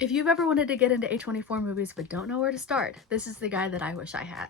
If you've ever wanted to get into A24 movies but don't know where to start, this is the guy that I wish I had.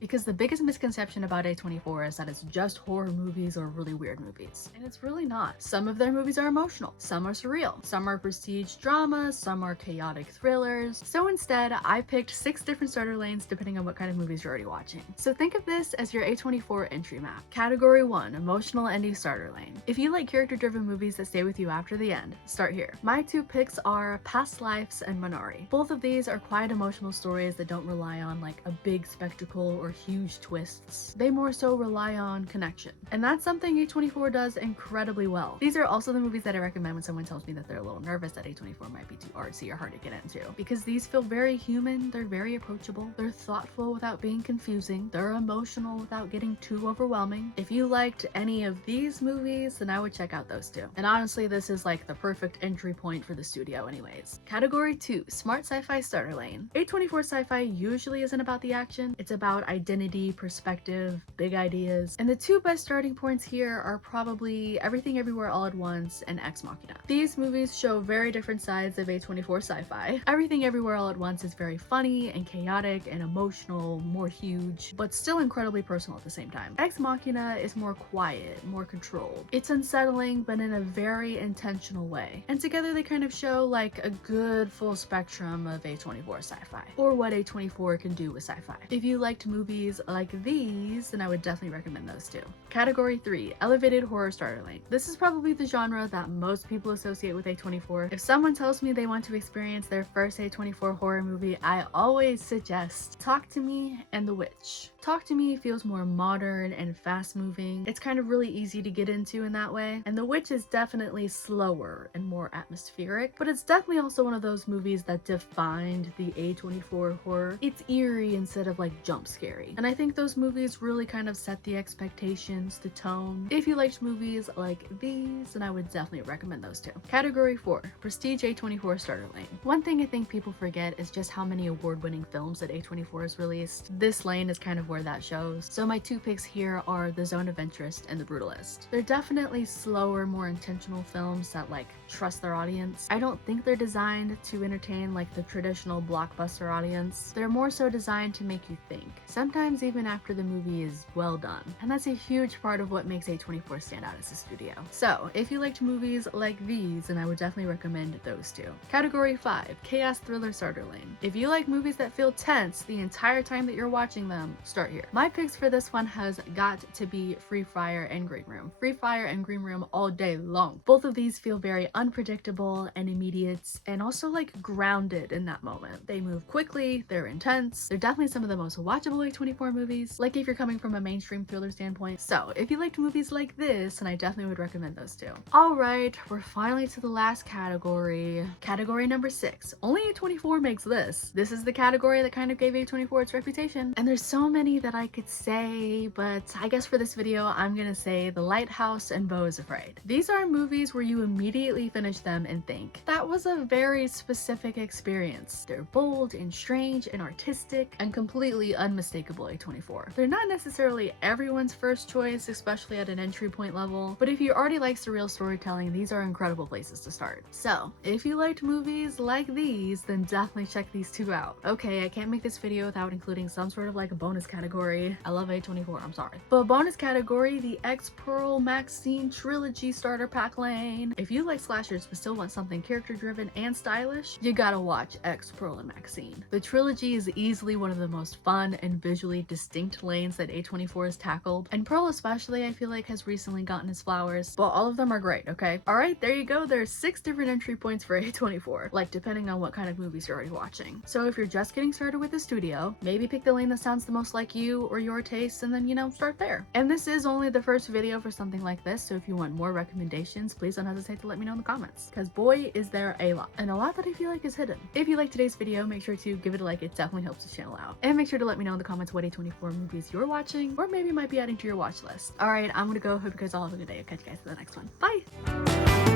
Because the biggest misconception about A24 is that it's just horror movies or really weird movies. And it's really not. Some of their movies are emotional, some are surreal, some are prestige dramas, some are chaotic thrillers. So instead, I picked 6 different starter lanes depending on what kind of movies you're already watching. So think of this as your A24 entry map. Category 1, emotional indie starter lane. If you like character-driven movies that stay with you after the end, start here. My 2 picks are Past Lives and Minari. Both of these are quiet emotional stories that don't rely on like a big spectacle or huge twists. They more so rely on connection. And that's something A24 does incredibly well. These are also the movies that I recommend when someone tells me that they're a little nervous that A24 might be too artsy or hard to get into. Because these feel very human, they're very approachable, they're thoughtful without being confusing, they're emotional without getting too overwhelming. If you liked any of these movies, then I would check out those 2. And honestly, this is like the perfect entry point for the studio anyways. Category 2, smart sci-fi starter lane. A24 sci-fi usually isn't about the action, it's about identity, perspective, big ideas. And the 2 best starting points here are probably Everything Everywhere All at Once and Ex Machina. These movies show very different sides of A24 sci-fi. Everything Everywhere All at Once is very funny and chaotic and emotional, more huge, but still incredibly personal at the same time. Ex Machina is more quiet, more controlled. It's unsettling, but in a very intentional way. And together they kind of show like a good full spectrum of A24 sci-fi, or what A24 can do with sci-fi. If you liked movies like these, then I would definitely recommend those 2. Category 3, elevated horror starter lane. This is probably the genre that most people associate with A24. If someone tells me they want to experience their first A24 horror movie, I always suggest Talk to Me and The Witch. Talk to Me feels more modern and fast moving. It's kind of really easy to get into in that way. And The Witch is definitely slower and more atmospheric, but it's definitely also one of those movies that defined the A24 horror. It's eerie instead of like jump scary. And I think those movies really kind of set the expectations, the tone. If you liked movies like these, then I would definitely recommend those 2. Category 4, prestige A24 starter lane. One thing I think people forget is just how many award-winning films that A24 has released. This lane is kind of where that shows. So my 2 picks here are The Zone of Interest and The Brutalist. They're definitely slower, more intentional films that like trust their audience. I don't think they're designed to entertain like the traditional blockbuster audience. They're more so designed to make you think, sometimes even after the movie is well done. And that's a huge part of what makes A24 stand out as a studio. So if you liked movies like these, then I would definitely recommend those 2. Category 5, chaos thriller starter lane. If you like movies that feel tense the entire time that you're watching them, start here. My picks for this one has got to be Free Fire and Green Room. Free Fire and Green Room all day long. Both of these feel very unpredictable and immediate and also like grounded in that moment. They move quickly, they're intense, they're definitely some of the most watchable A24 movies, like if you're coming from a mainstream thriller standpoint. So if you liked movies like this, then I definitely would recommend those 2. Alright, we're finally to the last category. Category number 6. Only A24 makes this. This is the category that kind of gave A24 its reputation. And there's so many that I could say, but I guess for this video, I'm gonna say The Lighthouse and Beau is Afraid. These are movies where you immediately finish them and think, that was a very specific experience. They're bold and strange and artistic and completely unmistakable A24. They're not necessarily everyone's first choice, especially at an entry point level, but if you already like surreal storytelling, these are incredible places to start. So if you liked movies like these, then definitely check these 2 out. Okay, I can't make this video without including some sort of like a bonus category. I love A24, I'm sorry. But bonus category, the X Pearl Maxine trilogy starter pack lane. If you like slashers but still want something character driven and stylish, you gotta watch X Pearl and Maxine. The trilogy is easily one of the most fun and visually distinct lanes that A24 has tackled, and Pearl especially I feel like has recently gotten his flowers, but all of them are great, okay? Alright, there you go. There's 6 different entry points for A24, like depending on what kind of movies you're already watching. So if you're just getting started with the studio, maybe pick the lane that sounds the most like you or your taste and then, you know, start there. And this is only the first video for something like this, so if you want more recommendations, please don't hesitate to let me know in the comments, because boy is there a lot, and a lot that I feel like is hidden. If you like today's video, make sure to give it a like, it definitely helps the channel out. And make sure to let me know in the comments what A24 movies you're watching, or maybe might be adding to your watch list. Alright, I'm gonna go. Hope you guys all have a good day. I'll catch you guys in the next one. Bye!